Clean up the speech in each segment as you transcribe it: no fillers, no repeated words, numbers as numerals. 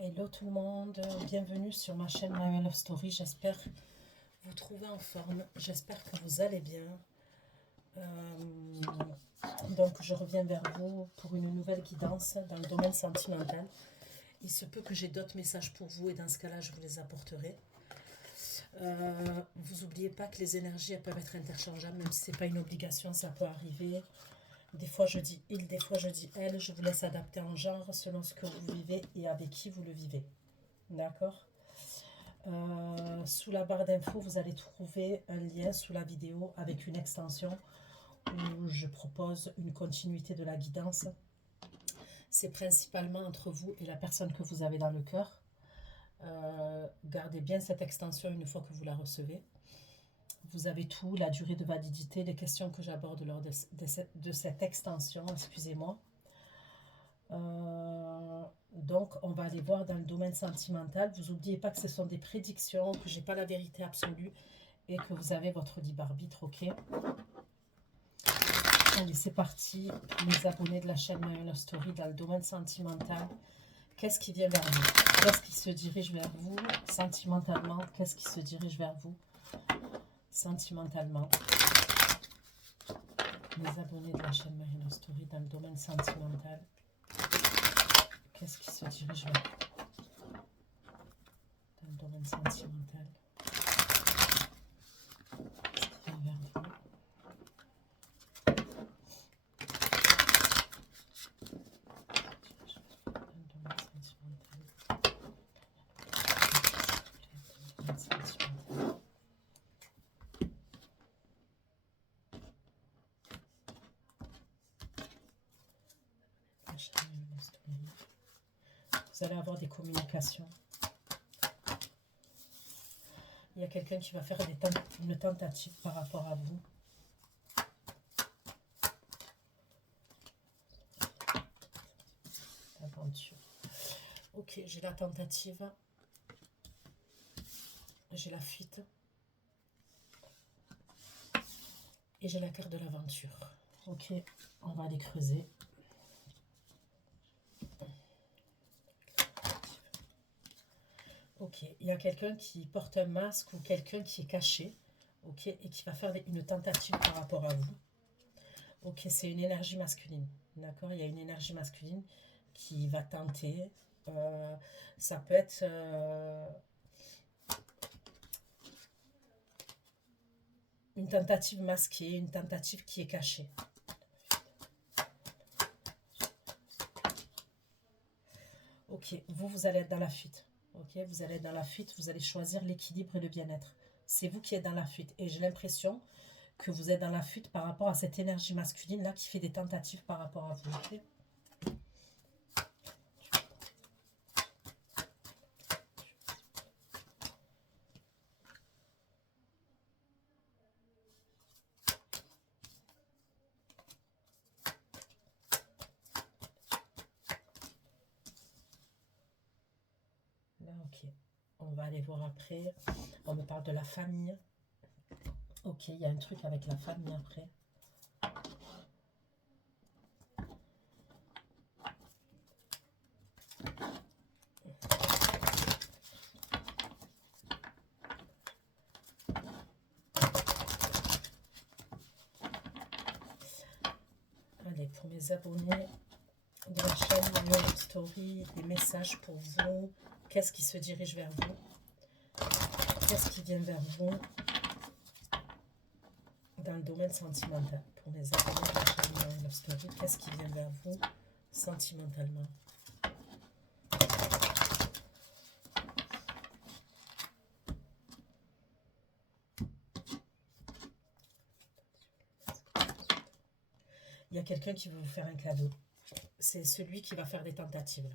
Hello tout le monde, bienvenue sur ma chaîne My Love Story. J'espère vous trouver en forme, j'espère que vous allez bien. Donc je reviens vers vous pour une nouvelle guidance dans le domaine sentimental. Il se peut que j'ai d'autres messages pour vous et dans ce cas-là je vous les apporterai. Vous n'oubliez pas que les énergies elles peuvent être interchangeables, même si ce n'est pas une obligation, ça peut arriver. Des fois je dis il, des fois je dis elle, je vous laisse adapter en genre selon ce que vous vivez et avec qui vous le vivez. D'accord. Sous la barre d'infos, vous allez trouver un lien sous la vidéo avec une extension où je propose une continuité de la guidance. C'est principalement entre vous et la personne que vous avez dans le cœur. Gardez bien cette extension une fois que vous la recevez. Vous avez tout, la durée de validité, les questions que j'aborde lors de cette extension, excusez-moi. Donc, on va aller voir dans le domaine sentimental. Vous n'oubliez pas que ce sont des prédictions, que je n'ai pas la vérité absolue et que vous avez votre libre arbitre, ok? Allez, c'est parti pour les abonnés de la chaîne My Love Story dans le domaine sentimental. Qu'est-ce qui vient vers vous? Qu'est-ce qui se dirige vers vous sentimentalement? Qu'est-ce qui se dirige vers vous sentimentalement? Les abonnés de la chaîne My Love Story dans le domaine sentimental. Qu'est-ce qui se dirige vers vous dans le domaine sentimental? Vous allez avoir des communications. Il y a quelqu'un qui va faire une tentative par rapport à vous. Aventure. Ok, j'ai la tentative. J'ai la fuite. Et j'ai la carte de l'aventure. Ok, on va aller creuser. Ok, il y a quelqu'un qui porte un masque ou quelqu'un qui est caché, ok, et qui va faire une tentative par rapport à vous. Ok, c'est une énergie masculine, d'accord? Il y a une énergie masculine qui va tenter. Ça peut être une tentative masquée, une tentative qui est cachée. Ok, vous allez être dans la fuite. Ok, vous allez être dans la fuite, vous allez choisir l'équilibre et le bien-être. C'est vous qui êtes dans la fuite. Et j'ai l'impression que vous êtes dans la fuite par rapport à cette énergie masculine-là qui fait des tentatives par rapport à vous. Okay? Là, ok. On va aller voir après. On me parle de la famille. Ok, il y a un truc avec la famille après. Allez, pour mes abonnés de la chaîne My Love Story, des messages pour vous. Qu'est-ce qui se dirige vers vous? Qu'est-ce qui vient vers vous dans le domaine sentimental? Pour mes abonnés de la chaîne My Love Story, qu'est-ce qui vient vers vous sentimentalement? Il y a quelqu'un qui veut vous faire un cadeau. C'est celui qui va faire des tentatives. Là.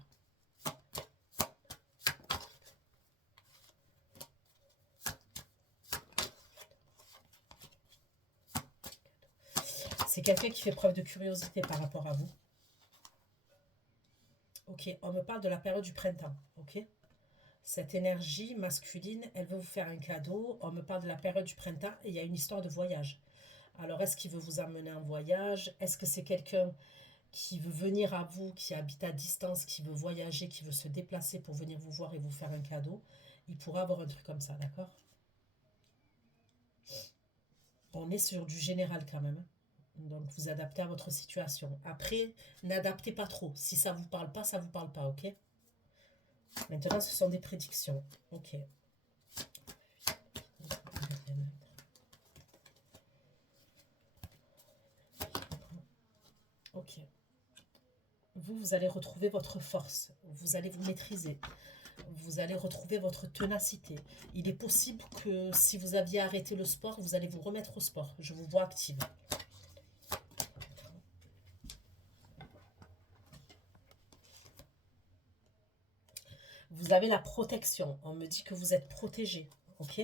C'est quelqu'un qui fait preuve de curiosité par rapport à vous. Ok, on me parle de la période du printemps. Ok, cette énergie masculine, elle veut vous faire un cadeau. On me parle de la période du printemps et il y a une histoire de voyage. Alors, est-ce qu'il veut vous amener en voyage? Est-ce que c'est quelqu'un qui veut venir à vous, qui habite à distance, qui veut voyager, qui veut se déplacer pour venir vous voir et vous faire un cadeau, il pourra avoir un truc comme ça, d'accord? On est sur du général quand même. Donc vous adaptez à votre situation. Après, n'adaptez pas trop. Si ça vous parle pas, ça vous parle pas, ok? Maintenant, ce sont des prédictions. Ok. Ok. Vous allez retrouver votre force. Vous allez vous maîtriser. Vous allez retrouver votre ténacité. Il est possible que si vous aviez arrêté le sport, vous allez vous remettre au sport. Je vous vois active. Vous avez la protection. On me dit que vous êtes protégé. Ok?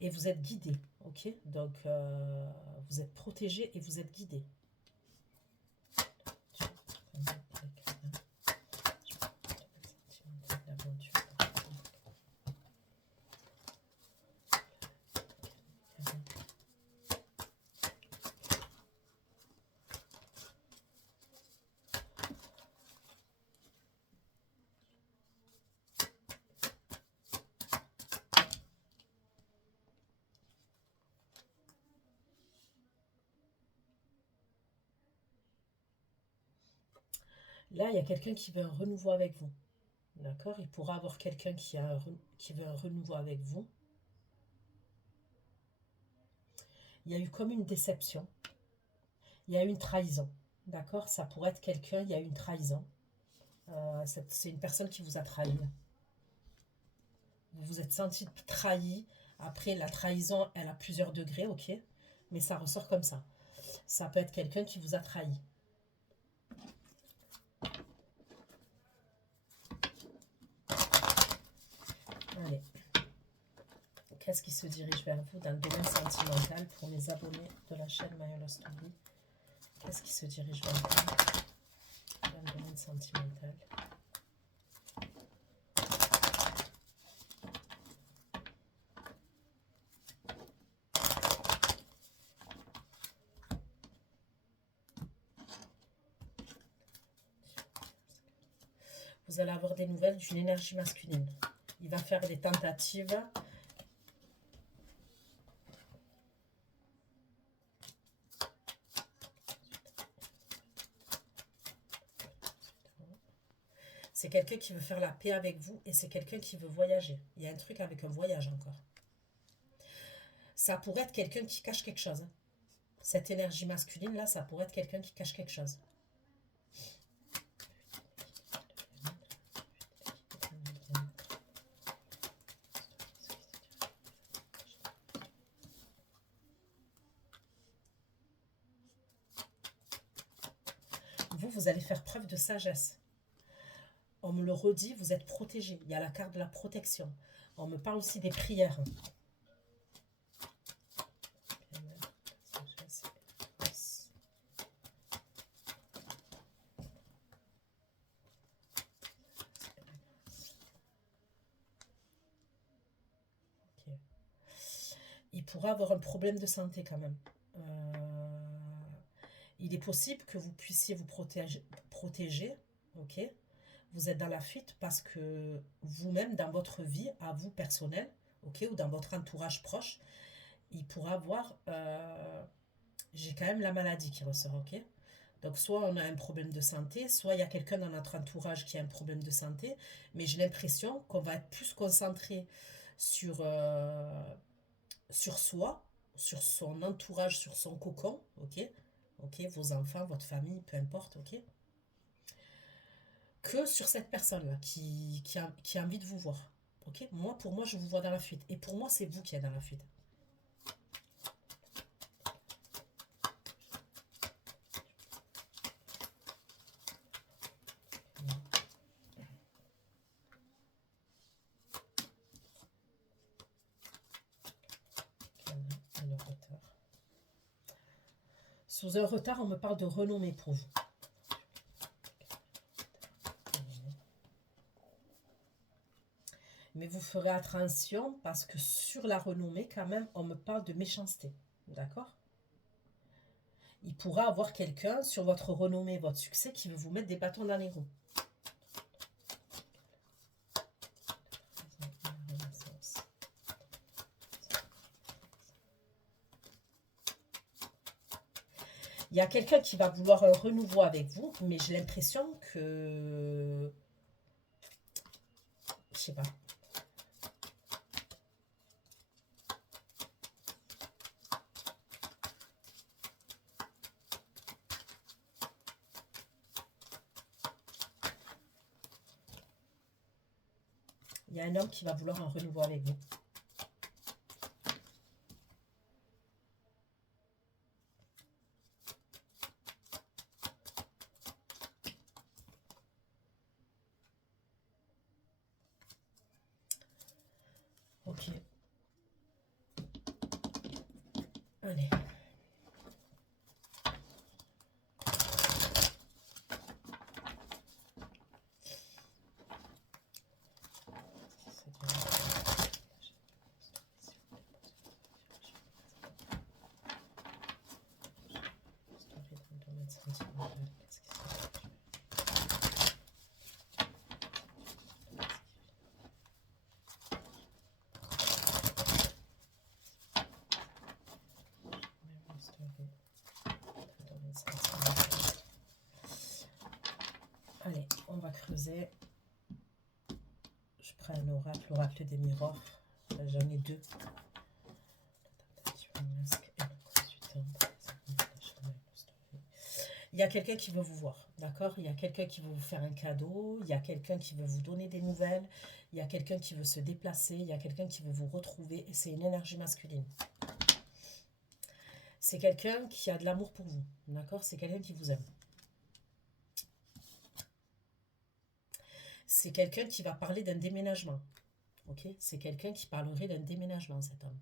Et vous êtes guidé. Ok? Donc, vous êtes protégé et vous êtes guidé. Là, il y a quelqu'un qui veut un renouveau avec vous. D'accord? Il pourra avoir quelqu'un qui veut un renouveau avec vous. Il y a eu comme une déception. Il y a eu une trahison. D'accord? Ça pourrait être quelqu'un, il y a eu une trahison. C'est une personne qui vous a trahi. Vous vous êtes senti trahi. Après, la trahison, elle a plusieurs degrés, ok? Mais ça ressort comme ça. Ça peut être quelqu'un qui vous a trahi. Allez. Qu'est-ce qui se dirige vers vous dans le domaine sentimental pour mes abonnés de la chaîne My Lost Story? Qu'est-ce qui se dirige vers vous dans le domaine sentimental? Vous allez avoir des nouvelles d'une énergie masculine. Il va faire des tentatives. C'est quelqu'un qui veut faire la paix avec vous et c'est quelqu'un qui veut voyager. Il y a un truc avec un voyage encore. Ça pourrait être quelqu'un qui cache quelque chose. Cette énergie masculine là, ça pourrait être quelqu'un qui cache quelque chose. Vous allez faire preuve de sagesse. On me le redit, vous êtes protégé. Il y a la carte de la protection. On me parle aussi des prières. Okay. Il pourrait avoir un problème de santé quand même. Il est possible que vous puissiez vous protéger, ok? Vous êtes dans la fuite parce que vous-même, dans votre vie, à vous personnelle, ok, ou dans votre entourage proche, il pourra avoir, j'ai quand même la maladie qui ressort, ok? Donc soit on a un problème de santé, soit il y a quelqu'un dans notre entourage qui a un problème de santé, mais j'ai l'impression qu'on va être plus concentré sur, sur soi, sur son entourage, sur son cocon, ok? Ok, vos enfants, votre famille, peu importe, ok? Que sur cette personne-là qui a envie de vous voir. Ok? Moi, pour moi, je vous vois dans la fuite. Et pour moi, c'est vous qui êtes dans la fuite. Sous un retard, on me parle de renommée pour vous. Mais vous ferez attention parce que sur la renommée, quand même, on me parle de méchanceté. D'accord? Il pourra avoir quelqu'un sur votre renommée, votre succès, qui veut vous mettre des bâtons dans les roues. Il y a quelqu'un qui va vouloir un renouveau avec vous, mais j'ai l'impression que... Je sais pas. Il y a un homme qui va vouloir un renouveau avec vous. Ok. Allez. Allez, on va creuser. Je prends un oracle, l'oracle des miroirs. J'en ai deux. Il y a quelqu'un qui veut vous voir, d'accord? Il y a quelqu'un qui veut vous faire un cadeau, il y a quelqu'un qui veut vous donner des nouvelles, il y a quelqu'un qui veut se déplacer, il y a quelqu'un qui veut vous retrouver, et c'est une énergie masculine. C'est quelqu'un qui a de l'amour pour vous, d'accord? C'est quelqu'un qui vous aime. C'est quelqu'un qui va parler d'un déménagement, ok? C'est quelqu'un qui parlerait d'un déménagement, cet homme.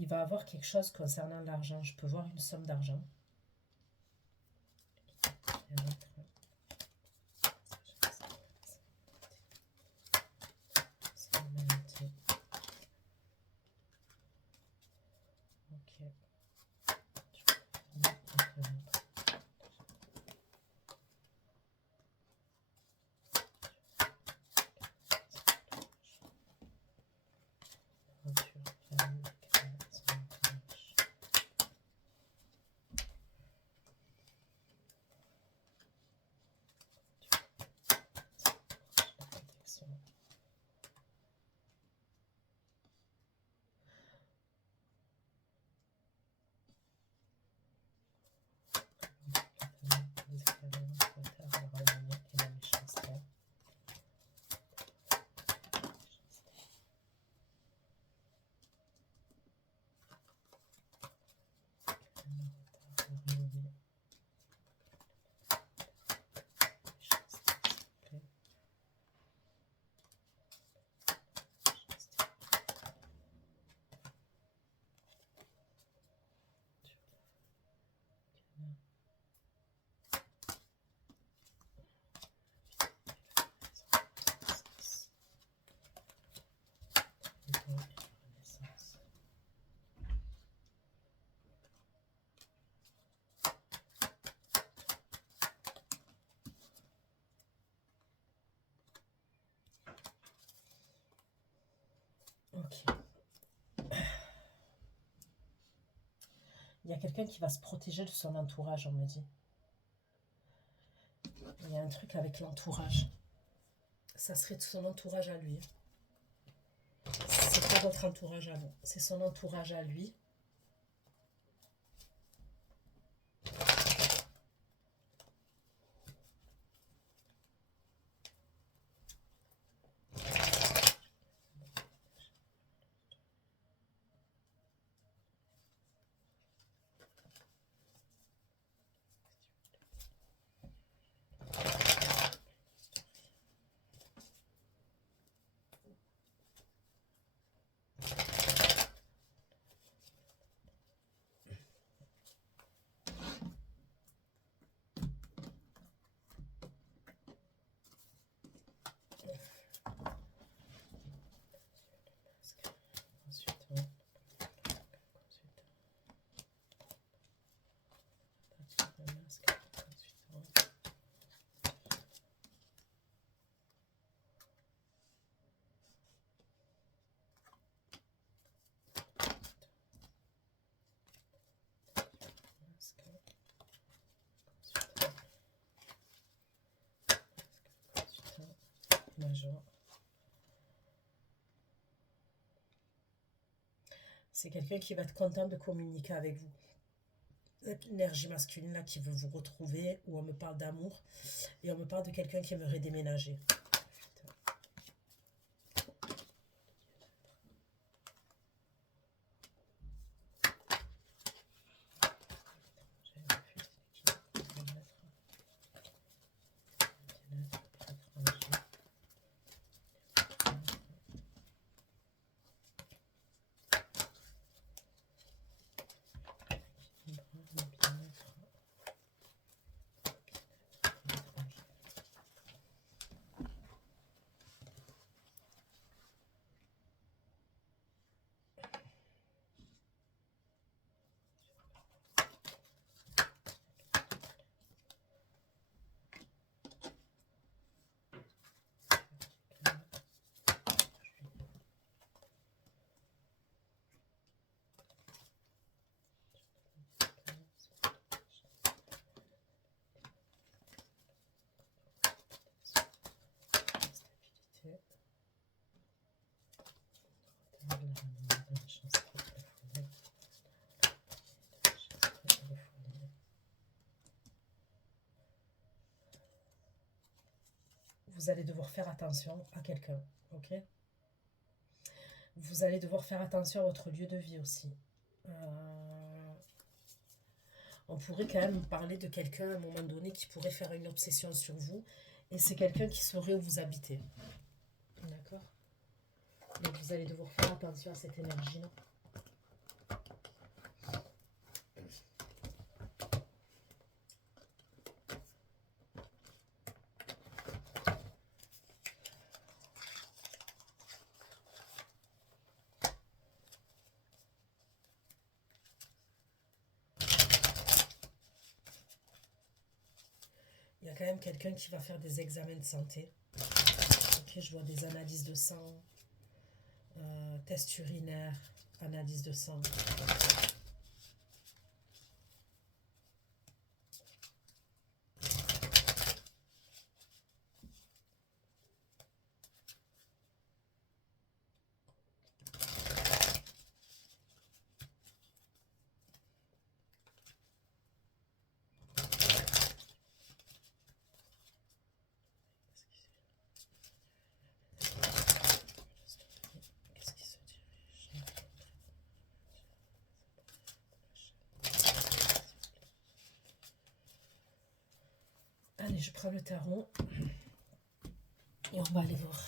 Il va avoir quelque chose concernant l'argent. Je peux voir une somme d'argent. Ok. Il y a quelqu'un qui va se protéger de son entourage, on me dit. Il y a un truc avec l'entourage. Ça serait de son entourage à lui. C'est pas votre entourage à vous. C'est son entourage à lui. C'est quelqu'un qui va être content de communiquer avec vous. L'énergie masculine là qui veut vous retrouver, où on me parle d'amour et on me parle de quelqu'un qui aimerait déménager. Vous allez devoir faire attention à quelqu'un, ok? Vous allez devoir faire attention à votre lieu de vie aussi. On pourrait quand même parler de quelqu'un à un moment donné qui pourrait faire une obsession sur vous. Et c'est quelqu'un qui saurait où vous habitez. D'accord? Donc vous allez devoir faire attention à cette énergie-là. Il y a quand même quelqu'un qui va faire des examens de santé. Ok, je vois des analyses de sang, tests urinaires, analyse de sang. Allez, je prends le tarot et on va aller voir.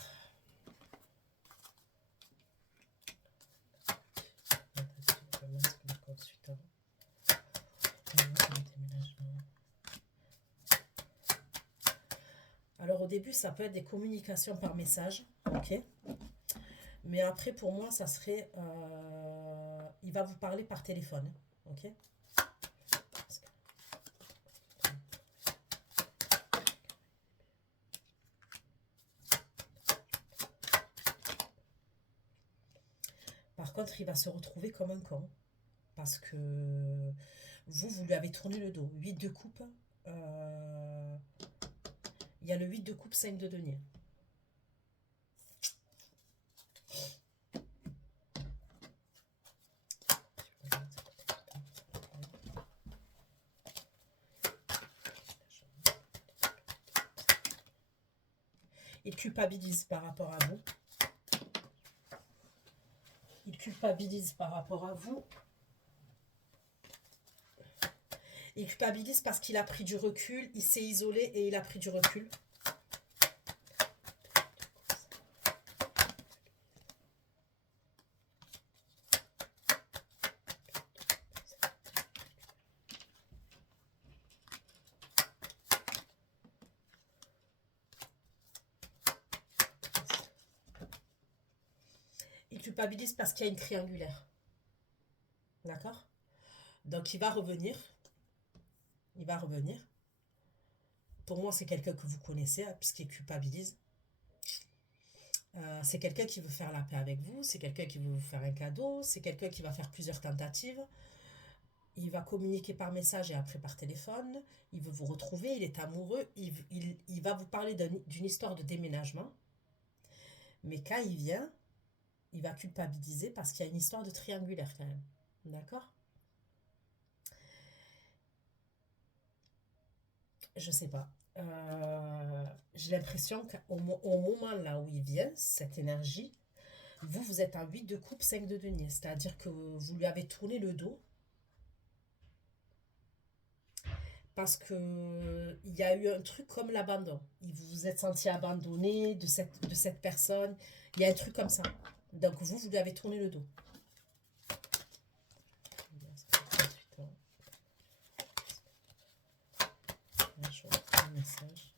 Alors au début, ça peut être des communications par message, ok. Mais après, pour moi, ça serait... il va vous parler par téléphone, ok. Par contre, il va se retrouver comme un con. Parce que vous lui avez tourné le dos. 8 de coupe. Il y a le 8 de coupe, 5 de denier. Il culpabilise par rapport à vous. Il culpabilise par rapport à vous. Il culpabilise parce qu'il a pris du recul, il s'est isolé et il a pris du recul. Il culpabilise parce qu'il y a une triangulaire. D'accord? Donc il va revenir. Il va revenir. Pour moi, c'est quelqu'un que vous connaissez, hein, puisqu'il culpabilise. C'est quelqu'un qui veut faire la paix avec vous, c'est quelqu'un qui veut vous faire un cadeau, c'est quelqu'un qui va faire plusieurs tentatives. Il va communiquer par message et après par téléphone. Il veut vous retrouver, il est amoureux. Il va vous parler d'une histoire de déménagement. Mais quand il vient, il va culpabiliser parce qu'il y a une histoire de triangulaire quand même. D'accord? Je sais pas. J'ai l'impression qu'au moment là où il vient, cette énergie, vous êtes en 8 de coupe, 5 de denier. C'est-à-dire que vous lui avez tourné le dos parce que il y a eu un truc comme l'abandon. Vous vous êtes senti abandonné de cette personne. Il y a un truc comme ça. Donc vous lui avez tourné le dos. Message.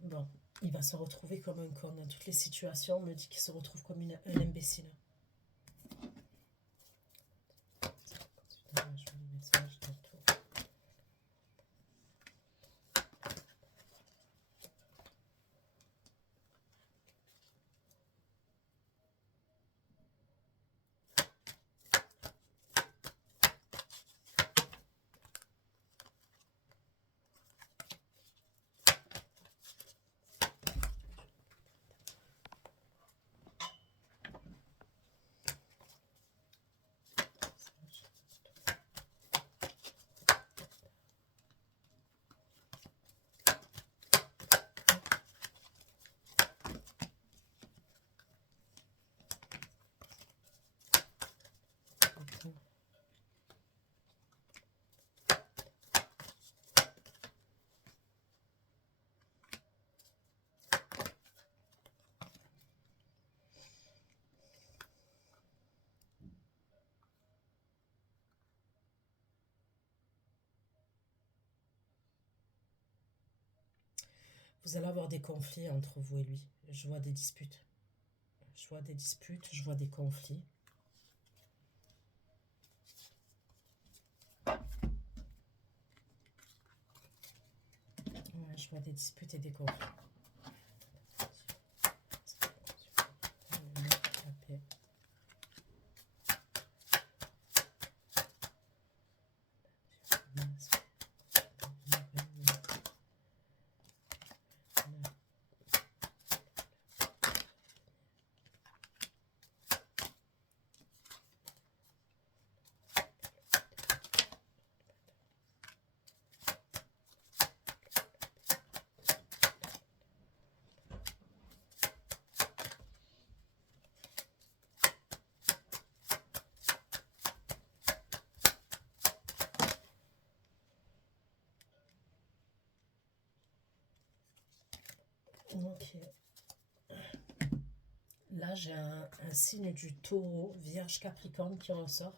Bon, il va se retrouver comme un con dans toutes les situations. On me dit qu'il se retrouve comme un imbécile. Vous allez avoir des conflits entre vous et lui. Je vois des disputes. Je vois des disputes, je vois des conflits. Ouais, je vois des disputes et des conflits. Ok. Là, j'ai un signe du taureau, vierge, capricorne qui ressort.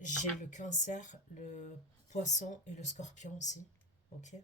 J'ai le cancer, le poisson et le scorpion aussi. Ok.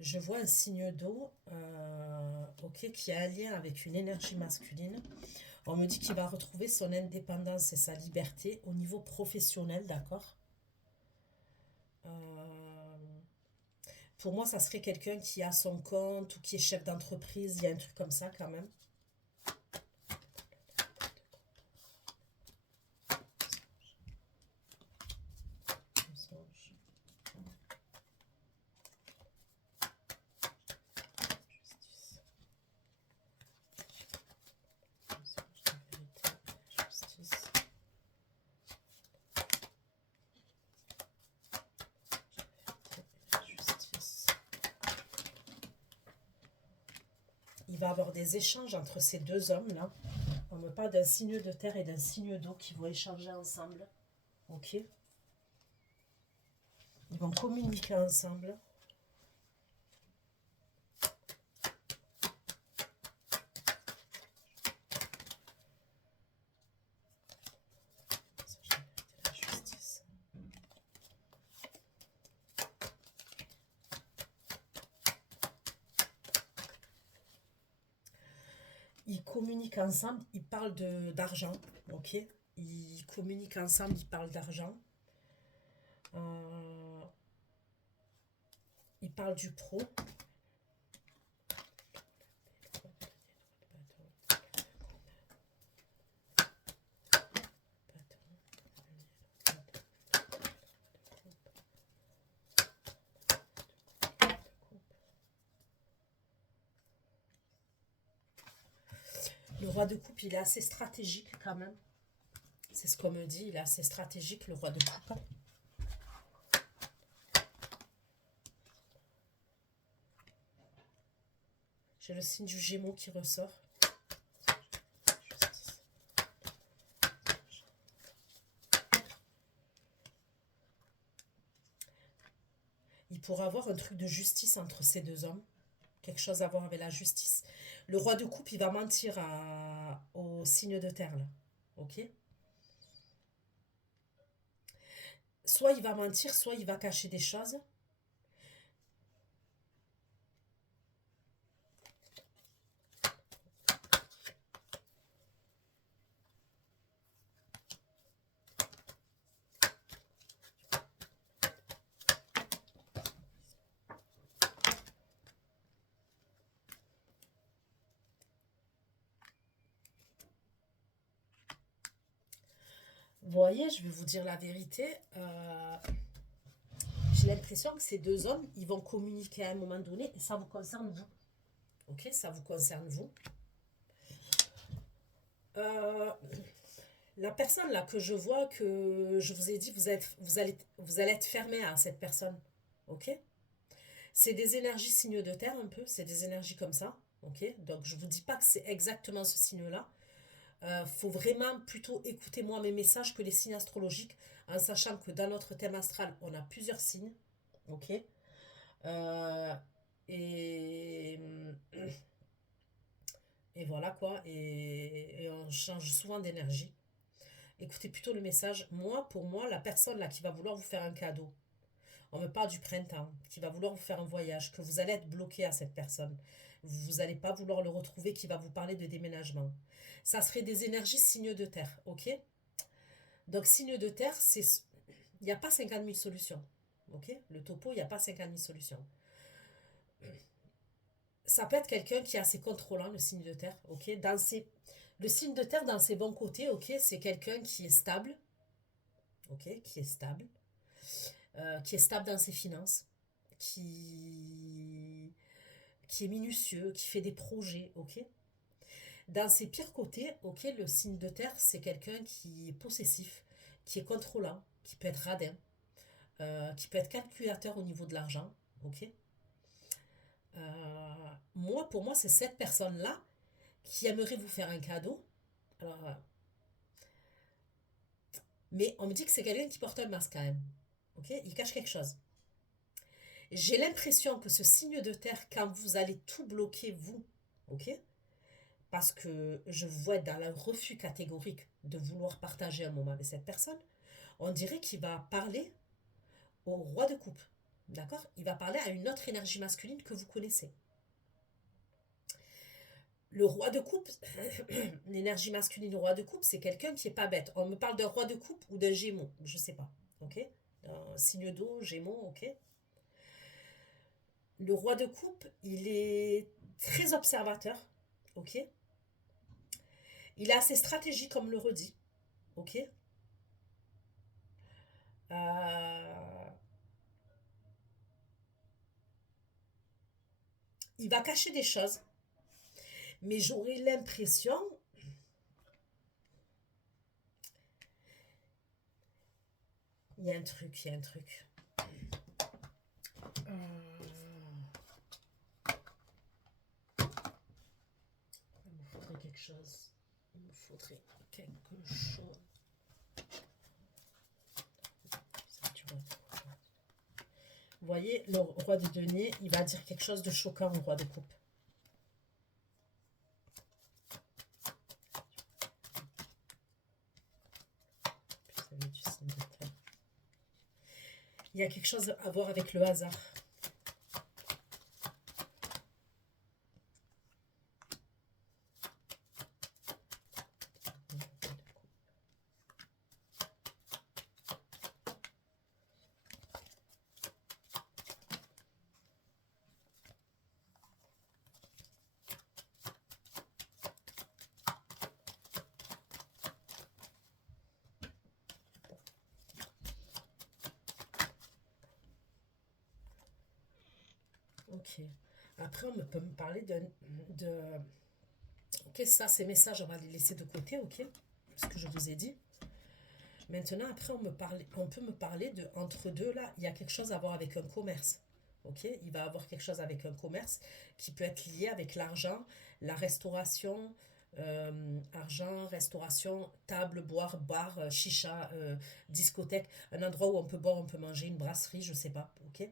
Je vois un signe d'eau, ok, qui a un lien avec une énergie masculine. On me dit qu'il va retrouver son indépendance et sa liberté au niveau professionnel, d'accord. Euh, pour moi, ça serait quelqu'un qui a son compte ou qui est chef d'entreprise. Il y a un truc comme ça quand même. Il va avoir des échanges entre ces deux hommes-là. On me parle d'un signe de terre et d'un signe d'eau qui vont échanger ensemble. Ok. Ils vont communiquer ensemble. Ils communiquent ensemble, ils parlent d'argent, ok. Ils communiquent ensemble, ils parlent d'argent. Euh, ils parlent du pro. Le roi de coupe, il est assez stratégique quand même. C'est ce qu'on me dit, il est assez stratégique, le roi de coupe. J'ai le signe du Gémeaux qui ressort. Il pourrait avoir un truc de justice entre ces deux hommes. Quelque chose à voir avec la justice. Le roi de coupe, il va mentir au signe de terre, là. Ok. Soit il va mentir, soit il va cacher des choses. Vous voyez, je vais vous dire la vérité. J'ai l'impression que ces deux hommes, ils vont communiquer à un moment donné et ça vous concerne vous. Ok, ça vous concerne vous. Euh, la personne là que je vois, que je vous ai dit, vous allez être fermé à cette personne. Ok. C'est des énergies signes de terre un peu, c'est des énergies comme ça. Ok. Donc je vous dis pas que c'est exactement ce signe-là. Faut vraiment plutôt écouter moi mes messages que les signes astrologiques, en sachant que dans notre thème astral, on a plusieurs signes. Ok. Euh, et, et voilà quoi. Et on change souvent d'énergie. Écoutez plutôt le message. Moi, pour moi, la personne là qui va vouloir vous faire un cadeau, on me parle du printemps, qui va vouloir vous faire un voyage, que vous allez être bloqué à cette personne. Vous n'allez pas vouloir le retrouver, qui va vous parler de déménagement. Ça serait des énergies signes de terre, ok. Donc, signe de terre, il n'y a pas 50 000 solutions. Ok. Le topo, il n'y a pas 50 000 solutions. Ça peut être quelqu'un qui est assez contrôlant, le signe de terre. Ok. Le signe de terre, dans ses bons côtés, ok, c'est quelqu'un qui est stable. Ok. Qui est stable dans ses finances. Qui est minutieux, qui fait des projets. Ok. Dans ses pires côtés, ok, le signe de terre, c'est quelqu'un qui est possessif, qui est contrôlant, qui peut être radin, qui peut être calculateur au niveau de l'argent. Ok. Moi, pour moi, c'est cette personne-là qui aimerait vous faire un cadeau. Alors, mais on me dit que c'est quelqu'un qui porte un masque quand même. Ok. Il cache quelque chose. J'ai l'impression que ce signe de terre, quand vous allez tout bloquer, vous, ok? Parce que je vous vois dans le refus catégorique de vouloir partager un moment avec cette personne, on dirait qu'il va parler au roi de coupe. D'accord? Il va parler à une autre énergie masculine que vous connaissez. Le roi de coupe, l'énergie masculine, le roi de coupe, c'est quelqu'un qui est pas bête. On me parle d'un roi de coupe ou d'un gémeaux, je sais pas. Ok? Un signe d'eau, gémeaux, ok? Le roi de coupe, il est très observateur, ok? Il a ses stratégies, comme le redit, ok? Euh, il va cacher des choses, mais j'aurais l'impression, il y a un truc, il y a un truc. Il me faudrait quelque chose. Il me faudrait quelque chose. Vous voyez, le roi de denier, il va dire quelque chose de choquant au roi de coupe. Il y a quelque chose à voir avec le hasard. Ok. Après, on peut me parler de... Ok, ça, ces messages, on va les laisser de côté, ok? Ce que je vous ai dit. Maintenant, après, on peut me parler de... Entre deux, là, il y a quelque chose à voir avec un commerce. Ok? Il va avoir quelque chose avec un commerce qui peut être lié avec l'argent, la restauration, argent, restauration, table, boire, bar, chicha, discothèque, un endroit où on peut boire, on peut manger, une brasserie, je sais pas, ok?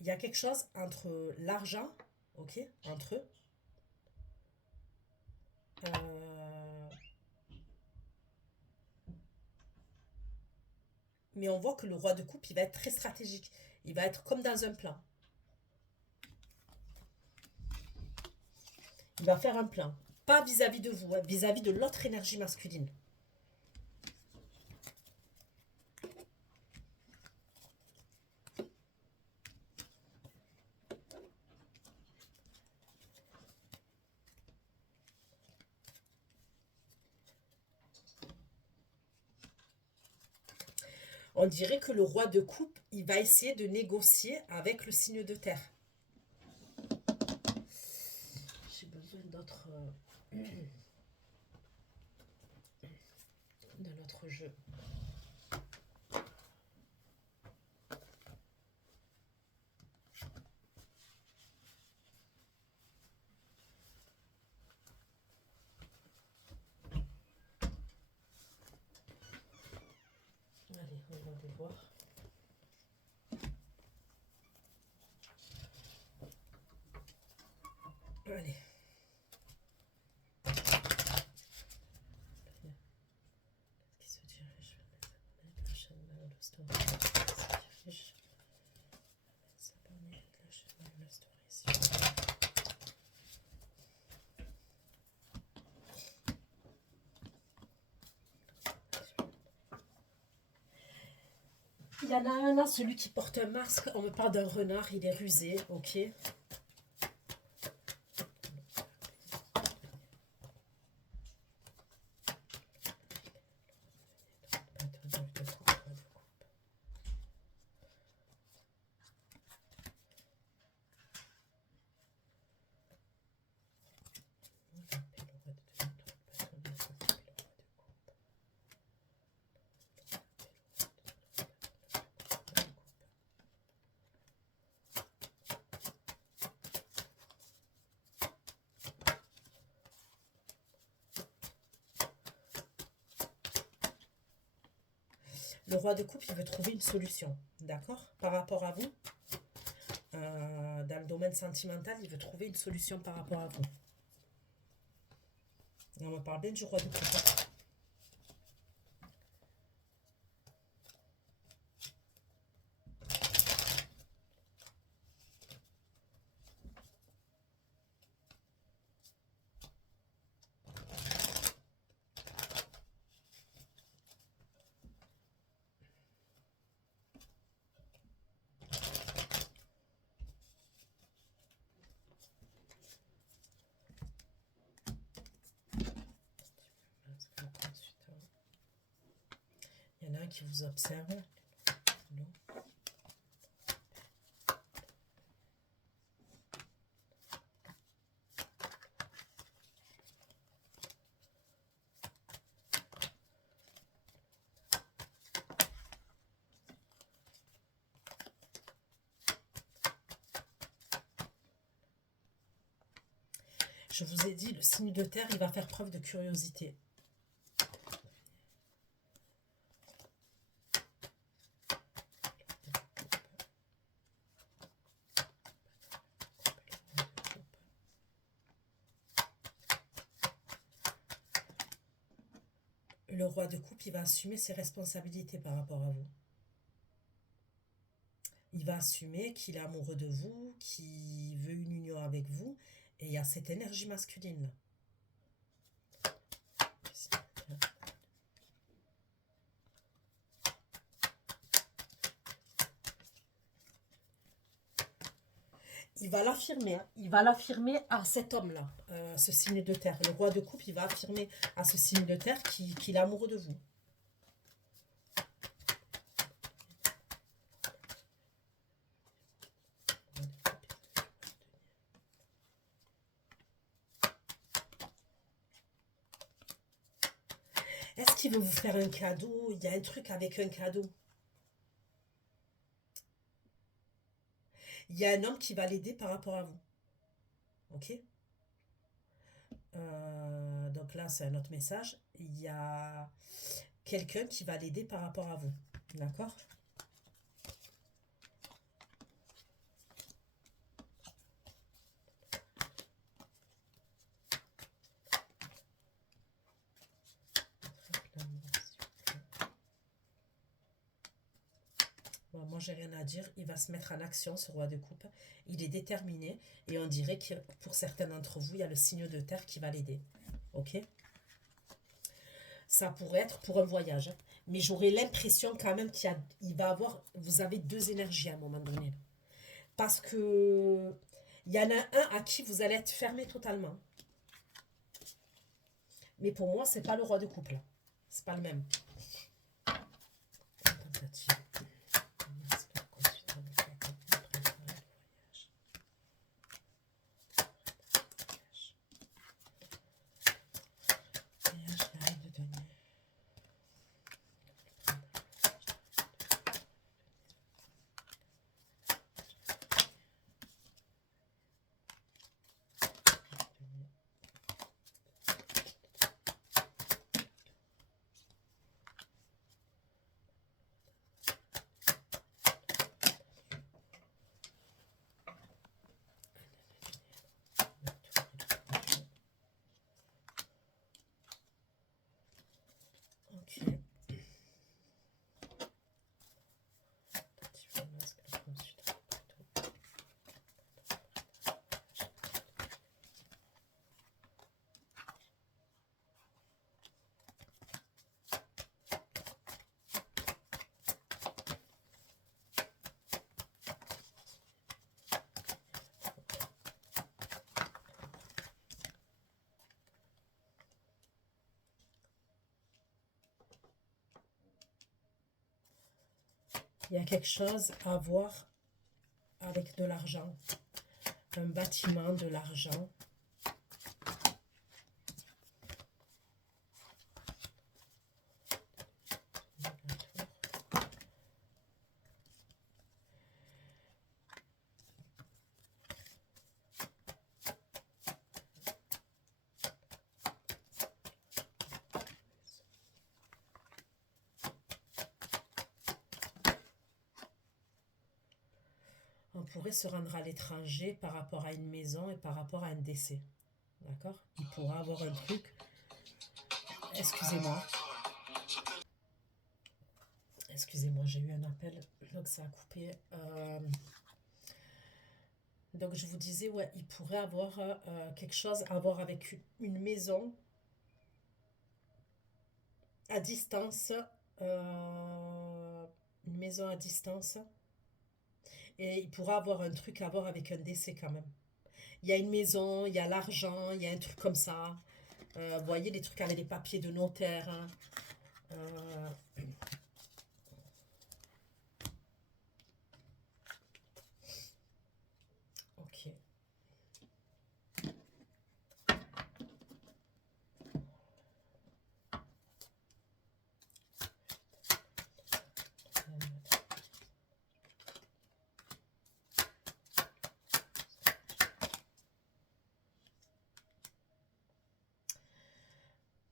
Il y a quelque chose entre l'argent, ok, entre eux. Euh, mais on voit que le roi de coupe, il va être très stratégique. Il va être comme dans un plan. Il va faire un plan. Pas vis-à-vis de vous, hein, vis-à-vis de l'autre énergie masculine. On dirait que le roi de coupe, il va essayer de négocier avec le signe de terre. J'ai besoin d'autres... d'un autre jeu. Allez, on va aller voir. Allez. Qui se dirige vers la chaîne de la story. Qui se dirige s'abonner la chaîne de la story. Il y en a un là, celui qui porte un masque. On me parle d'un renard, il est rusé, ok. Le roi de coupe, il veut trouver une solution, d'accord? Par rapport à vous, dans le domaine sentimental, il veut trouver une solution par rapport à vous. Et on me parle bien du roi de coupe. Il y en a un qui vous observe. Je vous ai dit, le signe de terre, il va faire preuve de curiosité. Le roi de coupe, il va assumer ses responsabilités par rapport à vous. Il va assumer qu'il est amoureux de vous, qu'il veut une union avec vous. Et il y a cette énergie masculine là. Il va l'affirmer, hein. Il va l'affirmer à cet homme-là, ce signe de terre. Le roi de coupe, il va affirmer à ce signe de terre qu'il est amoureux de vous. Est-ce qu'il veut vous faire un cadeau? Il y a un truc avec un cadeau. Il y a un homme qui va l'aider par rapport à vous. Ok? Donc là, c'est un autre message. Il y a quelqu'un qui va l'aider par rapport à vous. D'accord? Bon, moi, j'ai rien à dire. Il va se mettre en action, ce roi de coupe. Il est déterminé. Et on dirait que pour certains d'entre vous, il y a le signe de terre qui va l'aider. Ok? Ça pourrait être pour un voyage. Mais j'aurais l'impression quand même qu'il va avoir... Vous avez deux énergies à un moment donné. Parce que... Il y en a un à qui vous allez être fermé totalement. Mais pour moi, c'est pas le roi de coupe, là. C'est pas le même. Tentative. Il y a quelque chose à voir avec de l'argent. Un bâtiment, de l'argent. On pourrait se rendre à l'étranger par rapport à une maison et par rapport à un décès. D'accord? Il pourra avoir un truc. Excusez-moi. Excusez-moi, j'ai eu un appel, donc ça a coupé. Donc je vous disais, ouais, il pourrait avoir quelque chose à voir avec une maison à distance. Une maison à distance. Et il pourra avoir un truc à voir avec un décès quand même. Il y a une maison, il y a l'argent, il y a un truc comme ça. Vous voyez, les trucs avec les papiers de notaire. Hein. Euh, ok.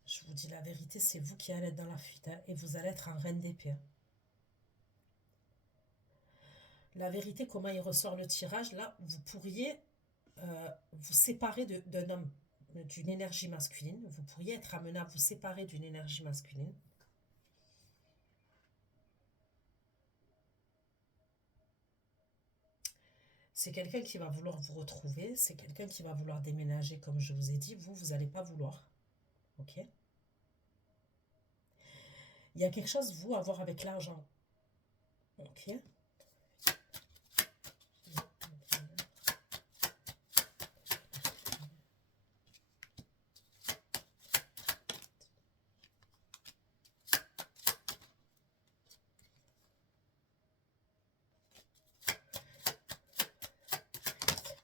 Je vous dis la vérité, c'est vous qui allez être dans la fuite hein, et vous allez être en reine d'épée. Hein. La vérité, comment il ressort le tirage, là, vous pourriez vous séparer d'un homme, d'une énergie masculine. Vous pourriez être amené à vous séparer d'une énergie masculine. C'est quelqu'un qui va vouloir vous retrouver. C'est quelqu'un qui va vouloir déménager, comme je vous ai dit. Vous n'allez pas vouloir. Ok? Il y a quelque chose, vous, à voir avec l'argent. Ok?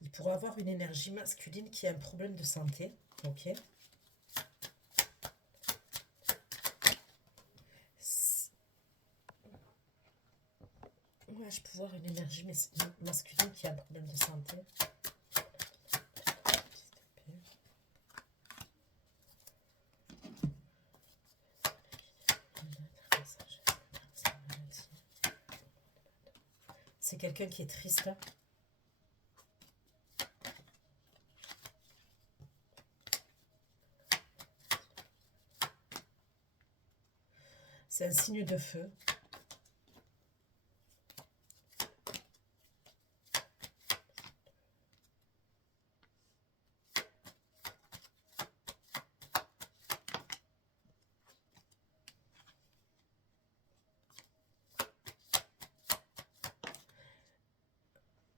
Il pourrait avoir une énergie masculine qui a un problème de santé. Ok? Ouais, je peux voir une énergie masculine qui a un problème de santé. C'est quelqu'un qui est triste. C'est un signe de feu.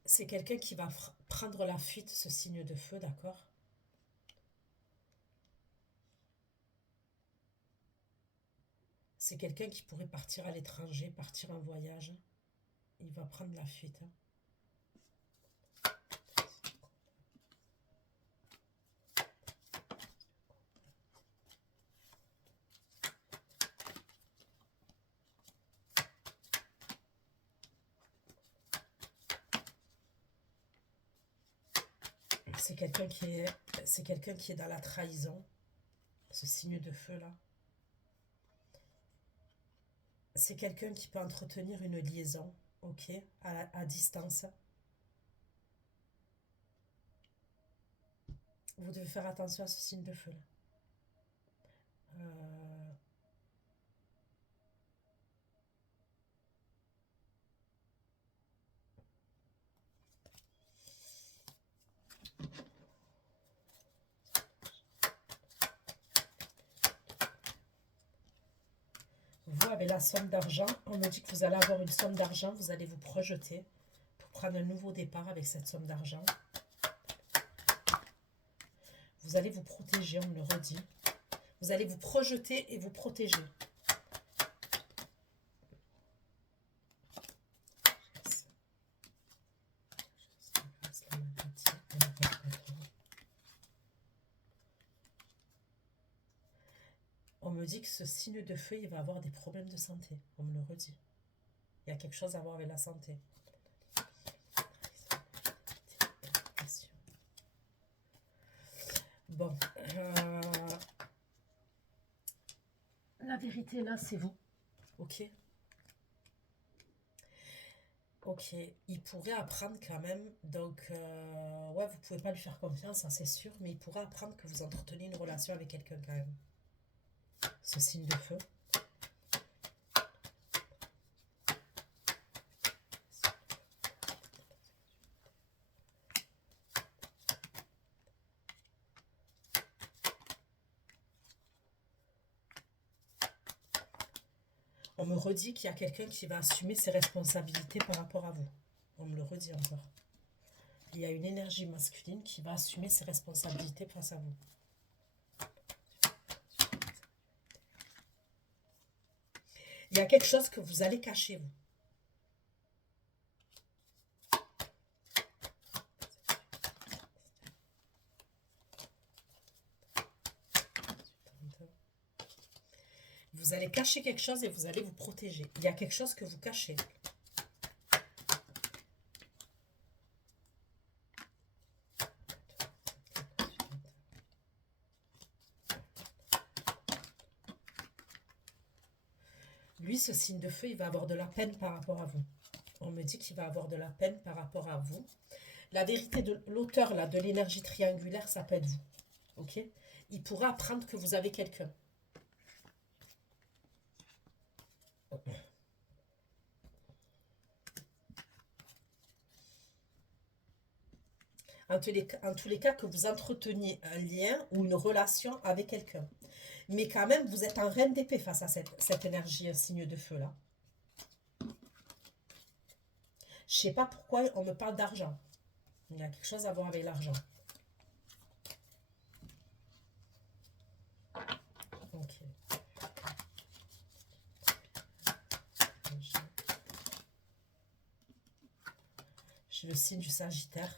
C'est quelqu'un qui va prendre la fuite, ce signe de feu, d'accord? C'est quelqu'un qui pourrait partir à l'étranger, partir en voyage. Il va prendre la fuite. Hein. C'est quelqu'un qui est dans la trahison, ce signe de feu là. C'est quelqu'un qui peut entretenir une liaison, ok, à distance. Vous devez faire attention à ce signe de feu là. Vous avez la somme d'argent. On me dit que vous allez avoir une somme d'argent. Vous allez vous projeter pour prendre un nouveau départ avec cette somme d'argent. Vous allez vous protéger, on me le redit. Vous allez vous projeter et vous protéger. On me dit que ce signe de feu, il va avoir des problèmes de santé. On me le redit. Il y a quelque chose à voir avec la santé. Bon. La vérité, là, c'est vous. Ok? Ok, il pourrait apprendre quand même. Donc, ouais, vous pouvez pas lui faire confiance, ça c'est sûr, mais il pourrait apprendre que vous entretenez une relation avec quelqu'un quand même. Ce signe de feu. On me redit qu'il y a quelqu'un qui va assumer ses responsabilités par rapport à vous. On me le redit encore. Il y a une énergie masculine qui va assumer ses responsabilités face à vous. Il y a quelque chose que vous allez cacher, vous. Vous allez cacher quelque chose et vous allez vous protéger. Il y a quelque chose que vous cachez. Lui, ce signe de feu, il va avoir de la peine par rapport à vous. On me dit qu'il va avoir de la peine par rapport à vous. La vérité de l'auteur là, de l'énergie triangulaire, ça peut être vous. Ok? Il pourra apprendre que vous avez quelqu'un. En tous les cas, que vous entreteniez un lien ou une relation avec quelqu'un. Mais quand même, vous êtes en reine d'épée face à cette énergie signe de feu là. Je sais pas pourquoi on me parle d'argent. Il y a quelque chose à voir avec l'argent. Ok. J'ai le signe du Sagittaire.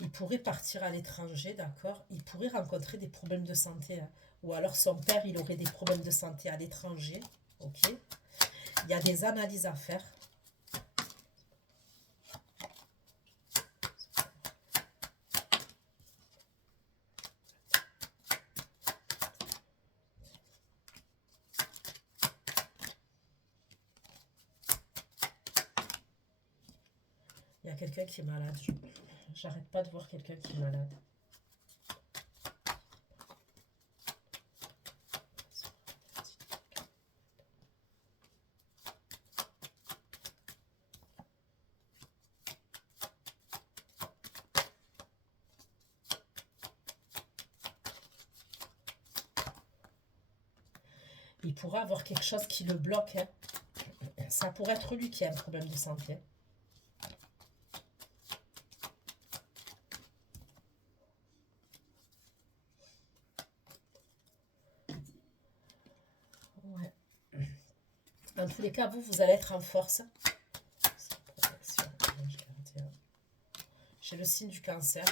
Il pourrait partir à l'étranger, d'accord? Il pourrait rencontrer des problèmes de santé. Hein. Ou alors son père, il aurait des problèmes de santé à l'étranger. Ok? Il y a des analyses à faire. Il y a quelqu'un qui est malade. J'arrête pas de voir quelqu'un qui est malade. Il pourrait avoir quelque chose qui le bloque. Hein. Ça pourrait être lui qui a un problème de santé. Ouais. En tous les cas, vous allez être en force. J'ai le signe du Cancer.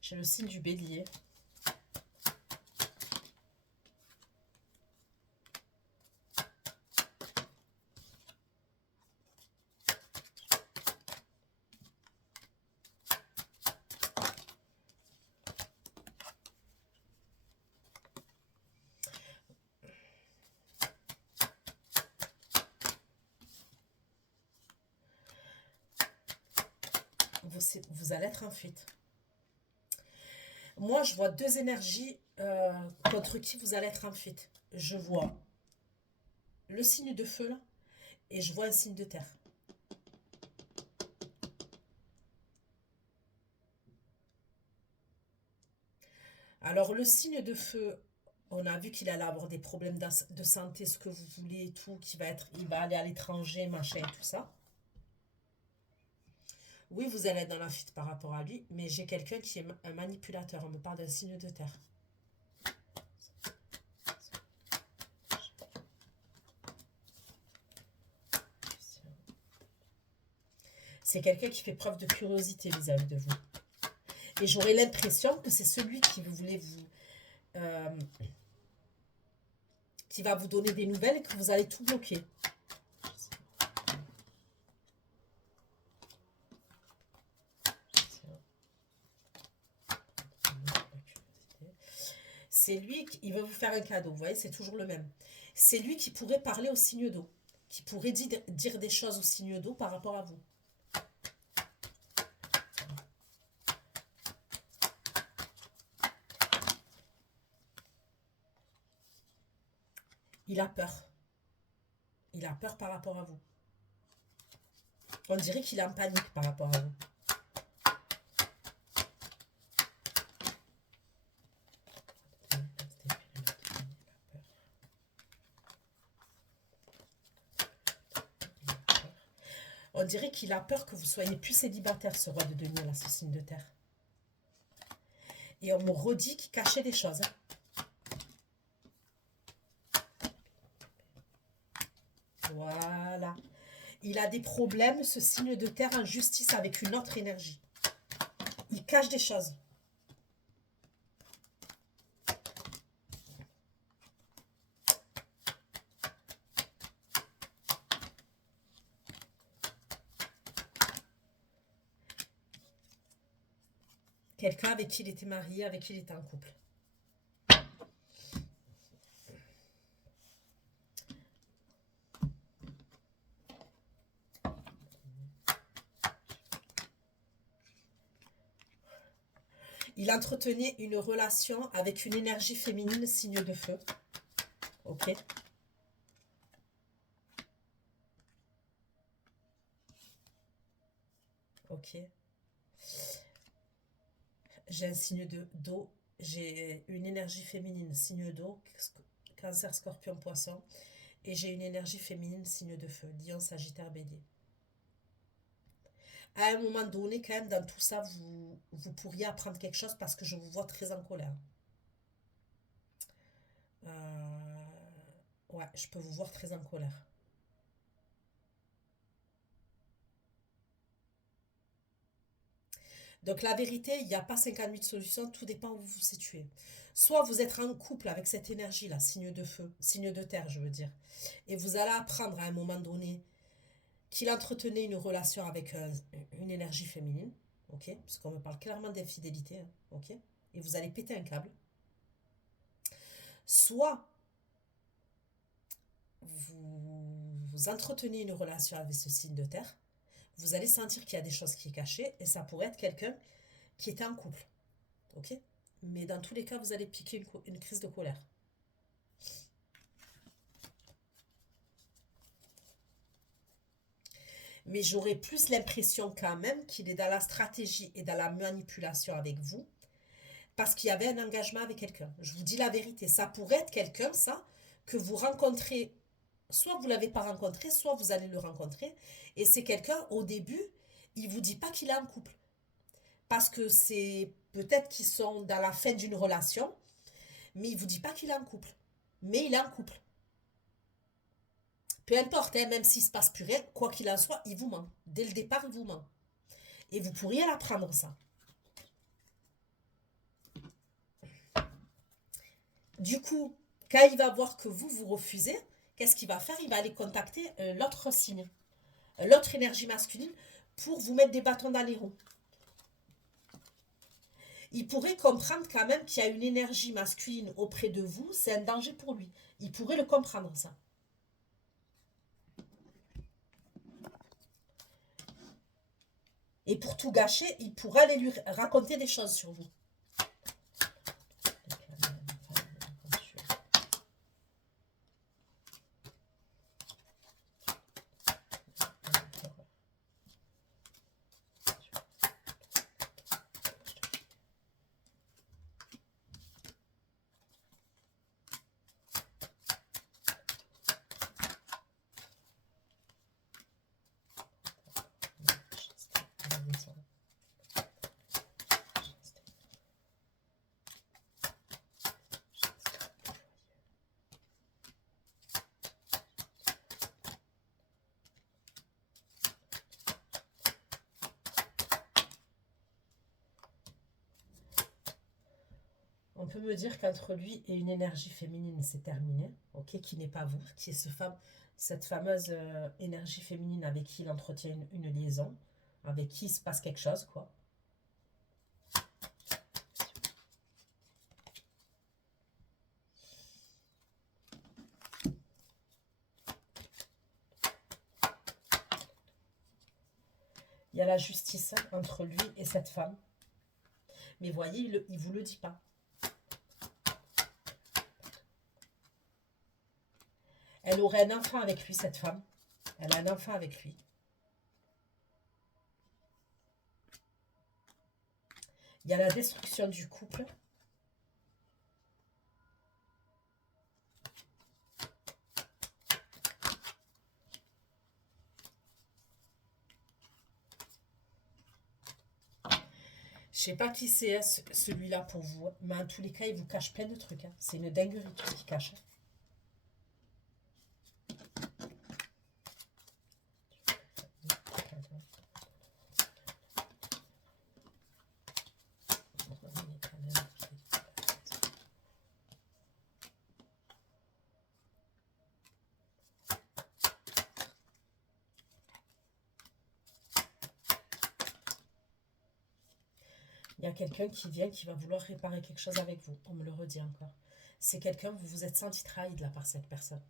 J'ai le signe du Bélier. Vous allez être en fuite. Moi, je vois deux énergies contre qui vous allez être en fuite. Je vois le signe de feu là et je vois un signe de terre. Alors, le signe de feu, on a vu qu'il allait avoir des problèmes de santé, ce que vous voulez et tout, il va aller à l'étranger, machin et tout ça. Oui, vous allez être dans la fuite par rapport à lui, mais j'ai quelqu'un qui est un manipulateur. On me parle d'un signe de terre. C'est quelqu'un qui fait preuve de curiosité vis-à-vis de vous. Et j'aurais l'impression que c'est celui qui voulait vous... qui va vous donner des nouvelles et que vous allez tout bloquer. C'est lui qui veut vous faire un cadeau. Vous voyez, c'est toujours le même. C'est lui qui pourrait parler au signe d'eau. Qui pourrait dire des choses au signe d'eau par rapport à vous. Il a peur. Il a peur par rapport à vous. On dirait qu'il est en panique par rapport à vous. On dirait qu'il a peur que vous soyez plus célibataire, ce roi de denier, là, ce signe de terre. Et on me redit qu'il cachait des choses. Voilà. Il a des problèmes, ce signe de terre, en justice avec une autre énergie. Il cache des choses. Quelqu'un avec qui il était marié, avec qui il était en couple. Il entretenait une relation avec une énergie féminine, signe de feu. Ok. Ok. J'ai un signe d'eau. J'ai une énergie féminine, signe d'eau, Cancer, Scorpion, Poisson. Et j'ai une énergie féminine, signe de feu, Lion, Sagittaire, Bélier. À un moment donné, quand même, dans tout ça, vous pourriez apprendre quelque chose parce que je vous vois très en colère. Ouais, je peux vous voir très en colère. Donc la vérité, il n'y a pas 58 solutions, tout dépend où vous vous situez. Soit vous êtes en couple avec cette énergie-là, signe de feu, signe de terre, je veux dire, et vous allez apprendre à un moment donné qu'il entretenait une relation avec une énergie féminine, ok, parce qu'on me parle clairement d'infidélité, hein, ok, et vous allez péter un câble. Soit vous entretenez une relation avec ce signe de terre, vous allez sentir qu'il y a des choses qui sont cachées, et ça pourrait être quelqu'un qui était en couple, ok. Mais dans tous les cas, vous allez piquer une crise de colère. Mais j'aurais plus l'impression quand même qu'il est dans la stratégie et dans la manipulation avec vous, parce qu'il y avait un engagement avec quelqu'un. Je vous dis la vérité, ça pourrait être quelqu'un, ça, que vous rencontrez, soit vous ne l'avez pas rencontré, soit vous allez le rencontrer, et c'est quelqu'un, au début, il ne vous dit pas qu'il est en couple. Parce que c'est peut-être qu'ils sont dans la fin d'une relation, mais il ne vous dit pas qu'il est en couple. Mais il est en couple. Peu importe, hein, même s'il ne se passe plus rien, quoi qu'il en soit, il vous ment. Dès le départ, il vous ment. Et vous pourriez l'apprendre, ça. Du coup, quand il va voir que vous refusez, qu'est-ce qu'il va faire? Il va aller contacter l'autre signe, l'autre énergie masculine, pour vous mettre des bâtons dans les roues. Il pourrait comprendre quand même qu'il y a une énergie masculine auprès de vous, c'est un danger pour lui. Il pourrait le comprendre, ça. Et pour tout gâcher, il pourrait aller lui raconter des choses sur vous. On peut me dire qu'entre lui et une énergie féminine, c'est terminé, ok, qui n'est pas vous, qui est cette fameuse énergie féminine avec qui il entretient une liaison, avec qui il se passe quelque chose, quoi. Il y a la justice entre lui et cette femme. Mais voyez, il ne vous le dit pas. Elle aurait un enfant avec lui, cette femme. Elle a un enfant avec lui. Il y a la destruction du couple. Je sais pas qui c'est celui-là pour vous, mais en tous les cas, il vous cache plein de trucs. Hein. C'est une dinguerie tout qu'il cache. Il y a quelqu'un qui vient, qui va vouloir réparer quelque chose avec vous. On me le redit encore. C'est quelqu'un, vous vous êtes senti trahi de la part de cette personne.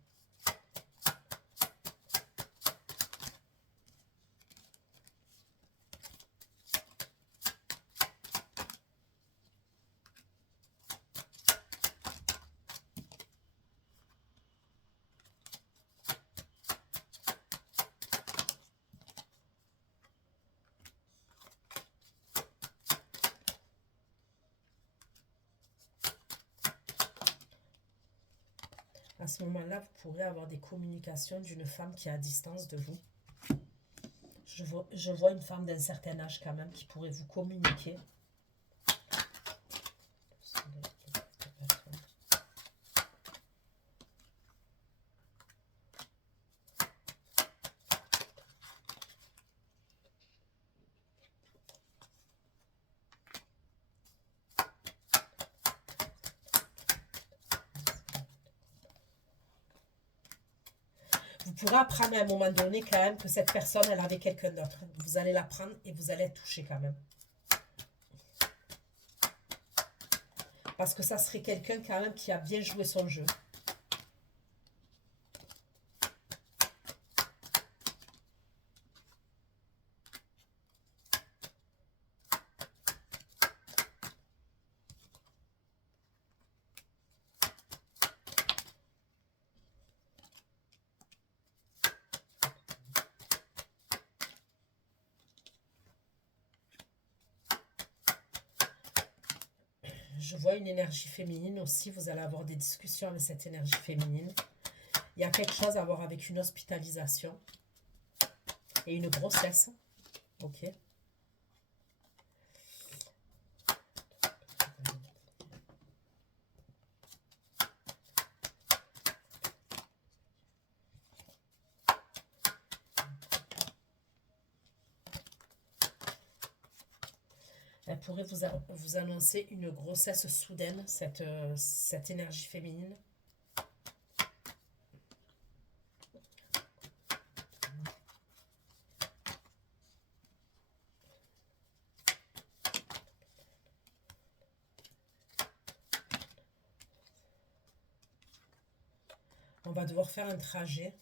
À ce moment-là, vous pourrez avoir des communications d'une femme qui est à distance de vous. Je vois une femme d'un certain âge quand même qui pourrait vous communiquer. Vous pourrez apprendre à un moment donné quand même que cette personne, elle avait quelqu'un d'autre. Vous allez la prendre et vous allez être touché quand même. Parce que ça serait quelqu'un quand même qui a bien joué son jeu. Je vois une énergie féminine aussi. Vous allez avoir des discussions avec cette énergie féminine. Il y a quelque chose à voir avec une hospitalisation et une grossesse. Ok. Elle pourrait vous annoncer une grossesse soudaine, cette énergie féminine. On va devoir faire un trajet.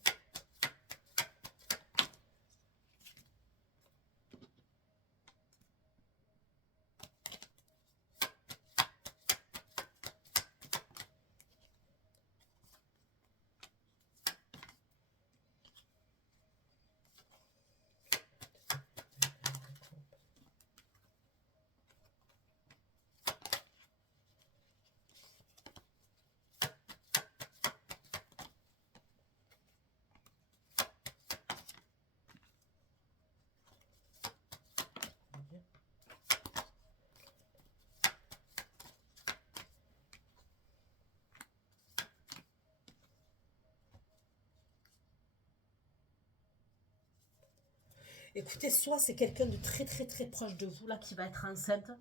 Écoutez, soit c'est quelqu'un de très très très proche de vous là qui va être enceinte.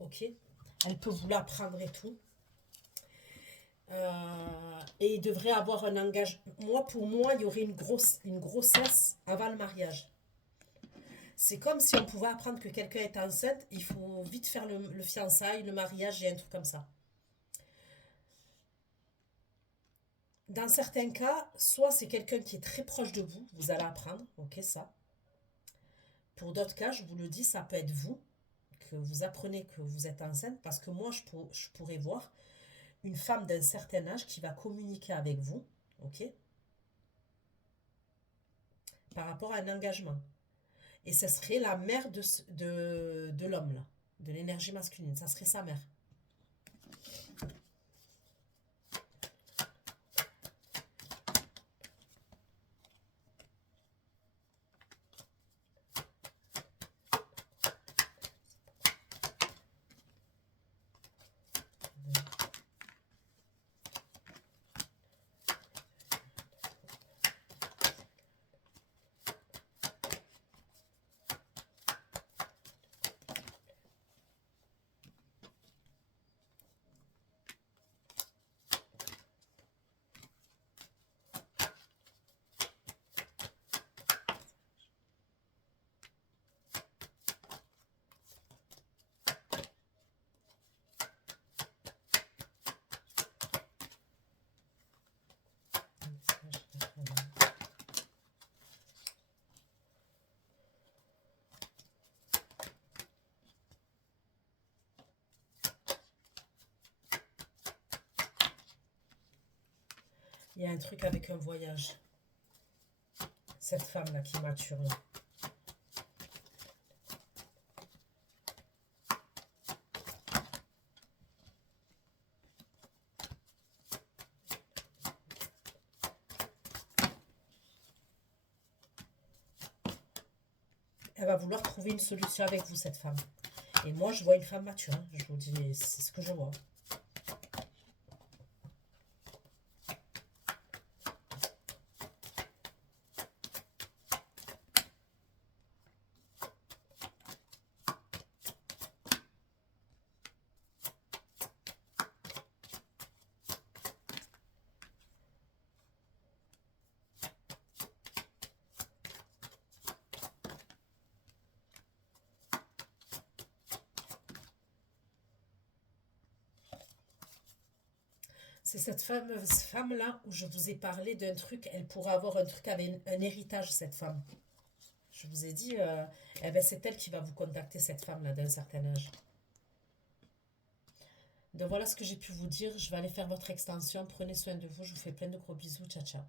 Ok. Elle peut vous l'apprendre et tout. Et il devrait avoir un engagement. Pour moi, il y aurait une grossesse avant le mariage. C'est comme si on pouvait apprendre que quelqu'un est enceinte, il faut vite faire le fiançailles, le mariage et un truc comme ça. Dans certains cas, soit c'est quelqu'un qui est très proche de vous, vous allez apprendre, ok ça. Pour d'autres cas, je vous le dis, ça peut être vous, que vous apprenez que vous êtes enceinte, parce que moi, je pourrais voir une femme d'un certain âge qui va communiquer avec vous, ok, par rapport à un engagement. Et ce serait la mère de l'homme, là, de l'énergie masculine. Ça serait sa mère. Il y a un truc avec un voyage. Cette femme-là qui est mature, là. Elle va vouloir trouver une solution avec vous, cette femme. Et moi, je vois une femme mature, hein. Je vous dis, c'est ce que je vois. C'est cette fameuse femme-là où je vous ai parlé d'un truc. Elle pourrait avoir un truc avec un héritage, cette femme. Je vous ai dit, eh ben c'est elle qui va vous contacter, cette femme-là, d'un certain âge. Donc voilà ce que j'ai pu vous dire. Je vais aller faire votre extension. Prenez soin de vous. Je vous fais plein de gros bisous. Ciao, ciao.